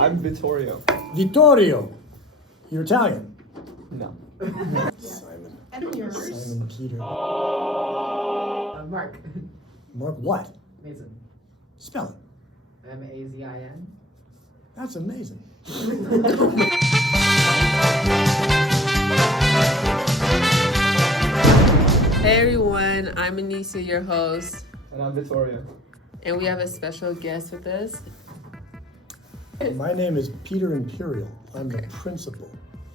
I'm Vitorio. Vitorio. You're Italian. No. Simon. And yours? Simon Peter. Mark. Mark what? Mason. Spell it. Mazin. That's amazing. Hey everyone, I'm Aniesa, your host, And I'm Vitorio. and we have a special guest with us. My name is Peter Imperial. I'm the Okay. principal.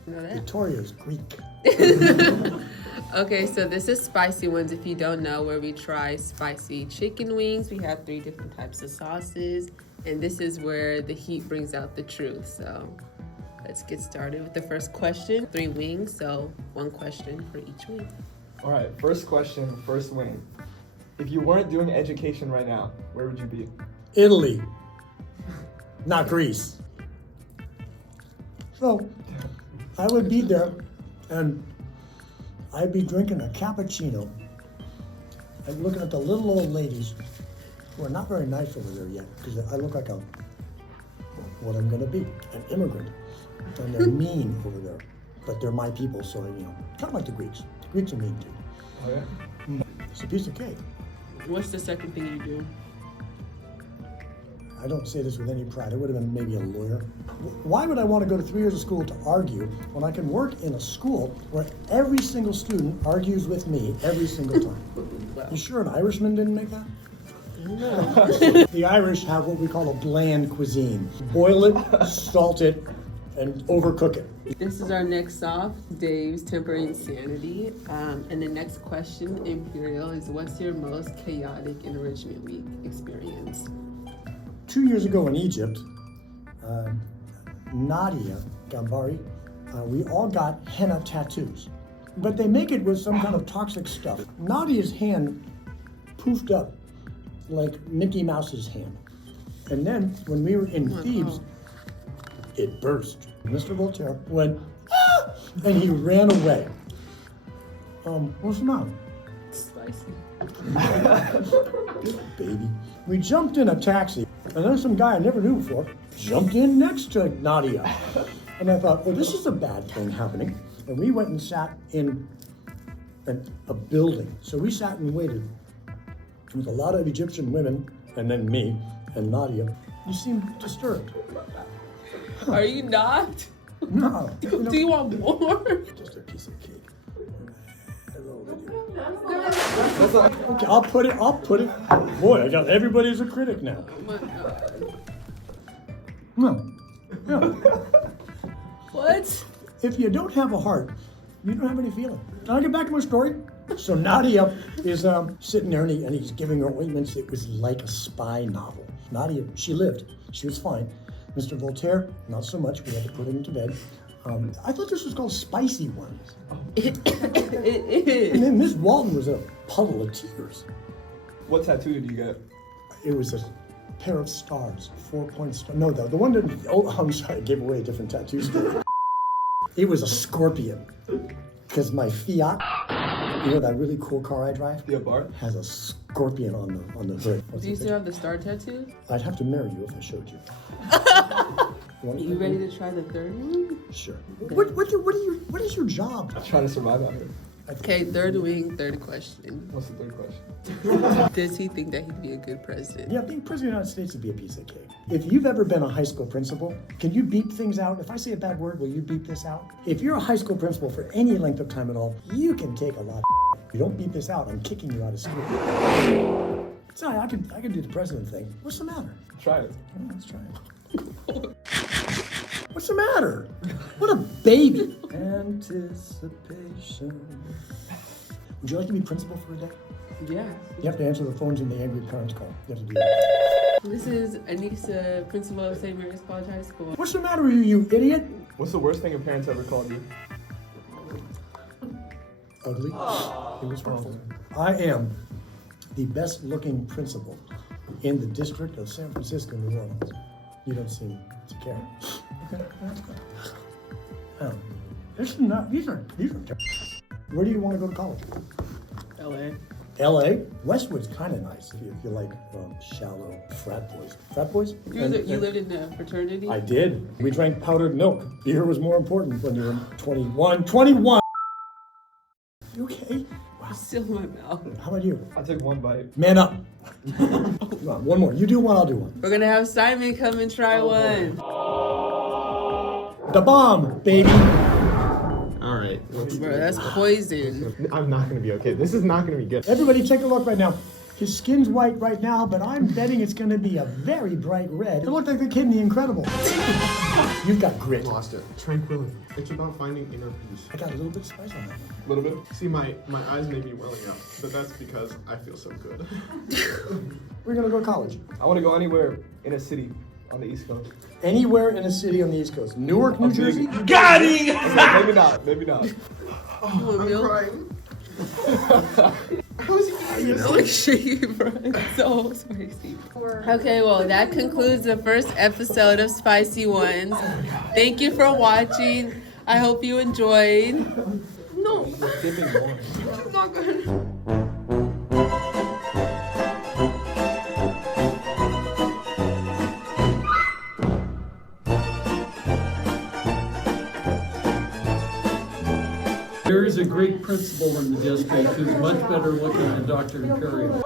You know that? Victoria's Greek. Okay, so this is Spicy Ones, if you don't know, where we try spicy chicken wings. We have 3 different types of sauces, and this is where the heat brings out the truth. So let's get started with the first question. 3 wings, so 1 question for each wing. All right, first question, first wing. If you weren't doing education right now, where would you be? Italy. Not Greece. So, I would be there and I'd be drinking a cappuccino and looking at the little old ladies who are not very nice over there yet because I look like what I'm gonna be, an immigrant. And they're mean over there, but they're my people, so kind of like the Greeks. The Greeks are mean too. Oh yeah? It's a piece of cake. What's the second thing you do? I don't say this with any pride. I would have been maybe a lawyer. Why would I want to go to 3 years of school to argue when I can work in a school where every single student argues with me every single time? You sure an Irishman didn't make that? The Irish have what we call a bland cuisine. Boil it, salt it, and overcook it. This is our next off, Dave's Temporary Insanity. And the next question, Imperial, is what's your most chaotic enrichment week experience? 2 years ago in Egypt, Nadia Gambari, we all got henna tattoos. But they make it with some kind of toxic stuff. Nadia's hand poofed up like Mickey Mouse's hand. And then when we were in Thebes, it burst. Mr. Voltaire went, ah! And he ran away. What's the matter? Spicy. Baby. We jumped in a taxi, and then some guy I never knew before jumped in next to Nadia. And I thought, oh, this is a bad thing happening. And we went and sat in a building. So we sat and waited with a lot of Egyptian women, and then me and Nadia. You seemed disturbed. Are you not? No. Do you want more? Just a piece of cake. Hello, video. Okay, I'll put it. Boy, I got everybody's a critic now. Oh my god. No. Yeah. What? If you don't have a heart, you don't have any feeling. Can I get back to my story? So Nadia is sitting there and he's giving her ointments. It was like a spy novel. Nadia, she lived. She was fine. Mr. Voltaire, not so much. We had to put him to bed. I thought this was called Spicy Ones. It And is. then Miss Walton was a puddle of tears. What tattoo did you get? It was a pair of stars, 4-point star. No, the one that, I'm sorry, I gave away a different tattoo story. It was a scorpion. Because my Fiat, that really cool car I drive, Yeah, Bart? has a scorpion on the hood. Do you still have the star tattoo? I'd have to marry you if I showed you. Are you ready to try the third one? Sure. What is your job? Trying to survive out here. Okay, third wing, third question. What's the third question? Does he think that he'd be a good president? Yeah, being president of the United States would be a piece of cake. If you've ever been a high school principal, can you beep things out? If I say a bad word, will you beep this out? If you're a high school principal for any length of time at all, you can take a lot of If you don't beep this out, I'm kicking you out of school. Sorry, I can do the president thing. What's the matter? Try it. Oh, let's try it. What's the matter? What a baby. Anticipation. Would you like to be principal for a day? Yeah. You have to answer the phones when the angry parents call. You have to do that. This is Aniesa, principal of St. Mary's College High School. What's the matter with you, you idiot? What's the worst thing your parents ever called you? Ugly. It was hurtful. I am the best looking principal in the district of San Francisco, New Orleans. You don't seem to care. Okay, that's good. This is not, these are. Where do you want to go to college? LA. L.A. Westwood's kind of nice if you like shallow frat boys. Frat boys? You lived in the fraternity? I did. We drank powdered milk. Beer was more important when you were 21. 21! You okay? Wow. Still in my mouth. How about you? I took one bite. Man up. Come on, one more. You do one, I'll do one. We're gonna have Simon come and try one. The bomb, baby. All right. Bro, that's poison. I'm not gonna be okay. This is not gonna be good. Everybody take a look right now. His skin's white right now, but I'm betting it's gonna be a very bright red. It looked like the kid in The Incredible. You've got grit. Lost it. Tranquility. It's about finding inner peace. I got a little bit of spice on that one. A little bit. See, my eyes may be welling up, but that's because I feel so good. We're gonna go to college. I want to go anywhere in a city on the East Coast. Anywhere in a city on the East Coast. Newark, New Jersey? Got it! Okay, maybe not. Maybe not. Come on, I'm Bill. crying. How is he eating It's like shaky, bro. It's so spicy. Okay, well, that concludes the first episode of Spicy Ones. Thank you for watching. I hope you enjoyed. No. Dipping more. I'm not gonna. There is a great principal in the district who's much better looking than Dr. Imperial.